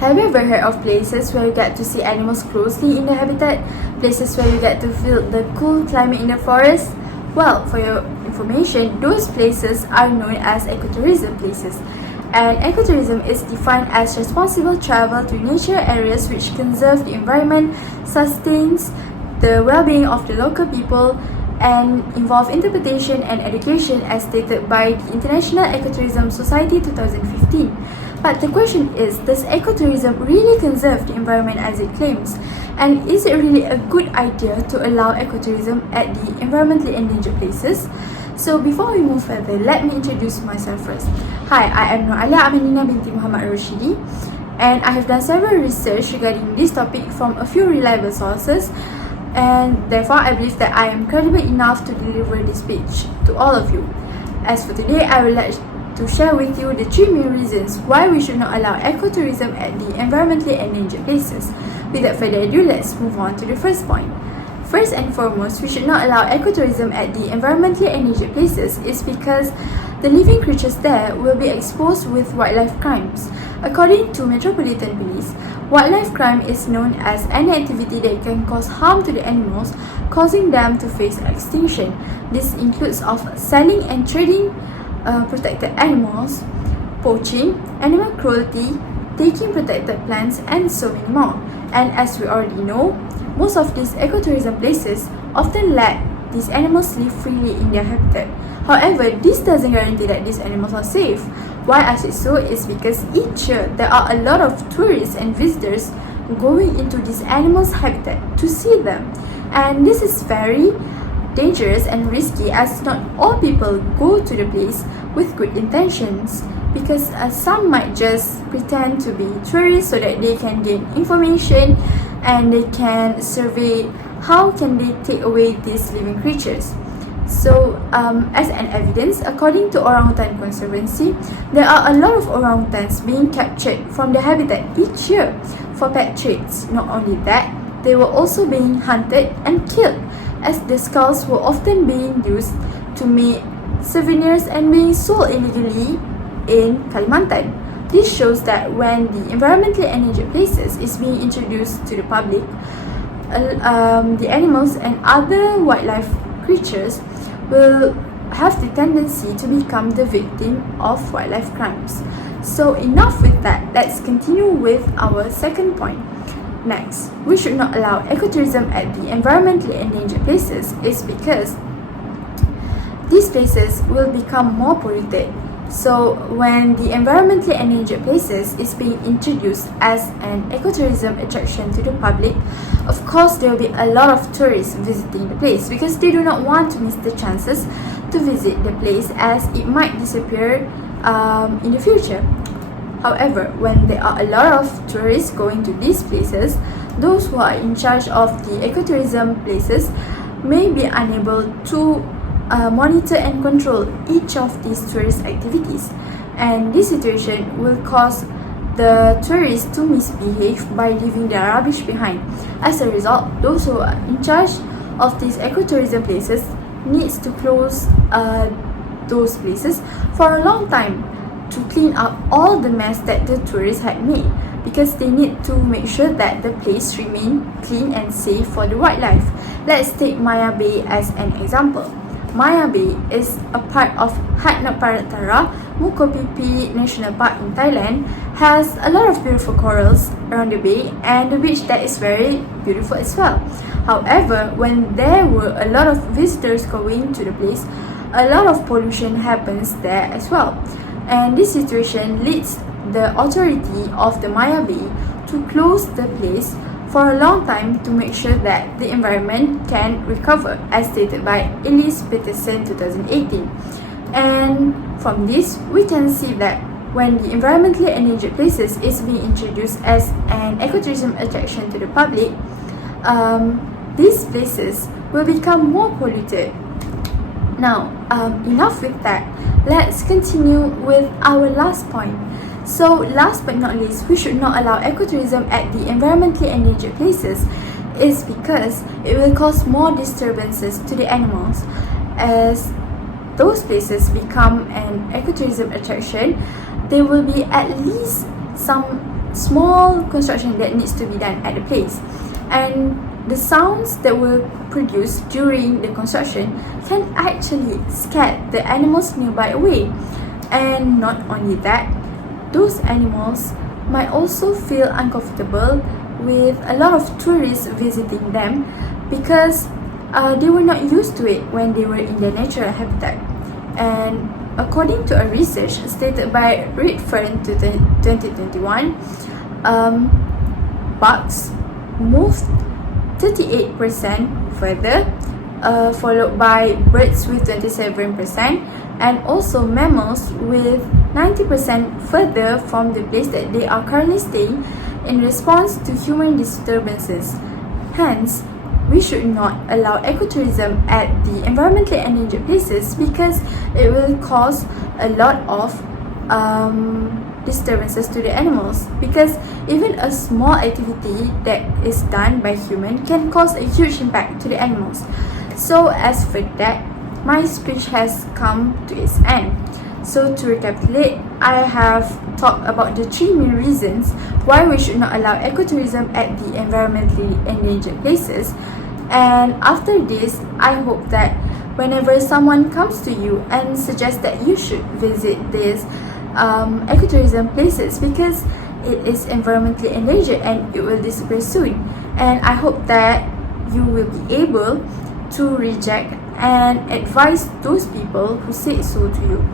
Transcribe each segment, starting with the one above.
Have you ever heard of places where you get to see animals closely in the habitat? Places where you get to feel the cool climate in the forest? Well, for your information, those places are known as ecotourism places. And ecotourism is defined as responsible travel to nature areas which conserve the environment, sustains the well-being of the local people, and involve interpretation and education as stated by the International Ecotourism Society 2015. But the question is, does ecotourism really conserve the environment as it claims? And is it really a good idea to allow ecotourism at the environmentally endangered places? So before we move further, let me introduce myself first. Hi, I am Nuralia Amanina binti Roshidi, and I have done several research regarding this topic from a few reliable sources, and therefore I believe that I am credible enough to deliver this speech to all of you. As for today, I would like to share with you the 3 main reasons why we should not allow ecotourism at the environmentally endangered places. Without further ado, let's move on to the first point. First and foremost, we should not allow ecotourism at the environmentally endangered places is because the living creatures there will be exposed with wildlife crimes. According to Metropolitan Police, wildlife crime is known as any activity that can cause harm to the animals, causing them to face extinction. This includes of selling and trading protected animals, poaching, animal cruelty, taking protected plants, and so many more. And as we already know, most of these ecotourism places often let these animals live freely in their habitat. However, this doesn't guarantee that these animals are safe. Why I say so is because each year there are a lot of tourists and visitors going into these animals' habitat to see them. And this is very dangerous and risky as not all people go to the place with good intentions, because some might just pretend to be tourists so that they can gain information and they can survey how can they take away these living creatures. So as an evidence, according to Orangutan Conservancy, there are a lot of orangutans being captured from their habitat each year for pet trades. Not only that, they were also being hunted and killed, as the skulls were often being used to make souvenirs and being sold illegally in Kalimantan. This shows that when the environmentally endangered places is being introduced to the public, the animals and other wildlife creatures will have the tendency to become the victim of wildlife crimes. So enough with that, let's continue with our second point. Next, we should not allow ecotourism at the environmentally endangered places is because these places will become more polluted. So when the environmentally endangered places is being introduced as an ecotourism attraction to the public, of course there will be a lot of tourists visiting the place because they do not want to miss the chances to visit the place as it might disappear in the future. However, when there are a lot of tourists going to these places, those who are in charge of the ecotourism places may be unable to monitor and control each of these tourist activities, and this situation will cause the tourists to misbehave by leaving their rubbish behind. As a result, those who are in charge of these ecotourism places needs to close those places for a long time to clean up all the mess that the tourists had made, because they need to make sure that the place remain clean and safe for the wildlife. Let's take Maya Bay as an example. Maya Bay is a part of Hatnaparatara Mukopipi National Park in Thailand, has a lot of beautiful corals around the bay and the beach that is very beautiful as well. However, when there were a lot of visitors going to the place, a lot of pollution happens there as well. And this situation leads the authority of the Maya Bay to close the place for a long time to make sure that the environment can recover, as stated by Elise Peterson 2018. And from this, we can see that when the environmentally endangered places is being introduced as an ecotourism attraction to the public, these places will become more polluted. Now, enough with that. Let's continue with our last point. So last but not least, we should not allow ecotourism at the environmentally endangered places is because it will cause more disturbances to the animals. As those places become an ecotourism attraction, there will be at least some small construction that needs to be done at the place, and the sounds that were produced during the construction can actually scare the animals nearby away. And not only that, those animals might also feel uncomfortable with a lot of tourists visiting them because they were not used to it when they were in their natural habitat. And according to a research stated by Redfern to 2021, bugs moved 38% further, followed by birds with 27%, and also mammals with 90% further from the place that they are currently staying in response to human disturbances. Hence, we should not allow ecotourism at the environmentally endangered places because it will cause a lot of disturbances to the animals, because even a small activity that is done by human can cause a huge impact to the animals. So as for that, my speech has come to its end. So to recapitulate, I have talked about the 3 main reasons why we should not allow ecotourism at the environmentally endangered places. And after this, I hope that whenever someone comes to you and suggests that you should visit this ecotourism places because it is environmentally endangered and it will disappear soon, and I hope that you will be able to reject and advise those people who say so to you.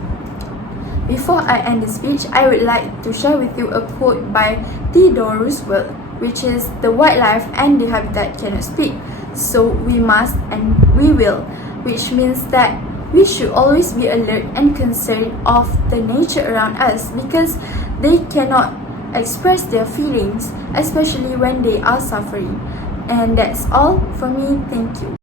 Before I end the speech, I would like to share with you a quote by Theodore Roosevelt, which is, "The wildlife and the habitat cannot speak, so we must and we will," which means that we should always be alert and concerned of the nature around us because they cannot express their feelings, especially when they are suffering. And that's all for me. Thank you.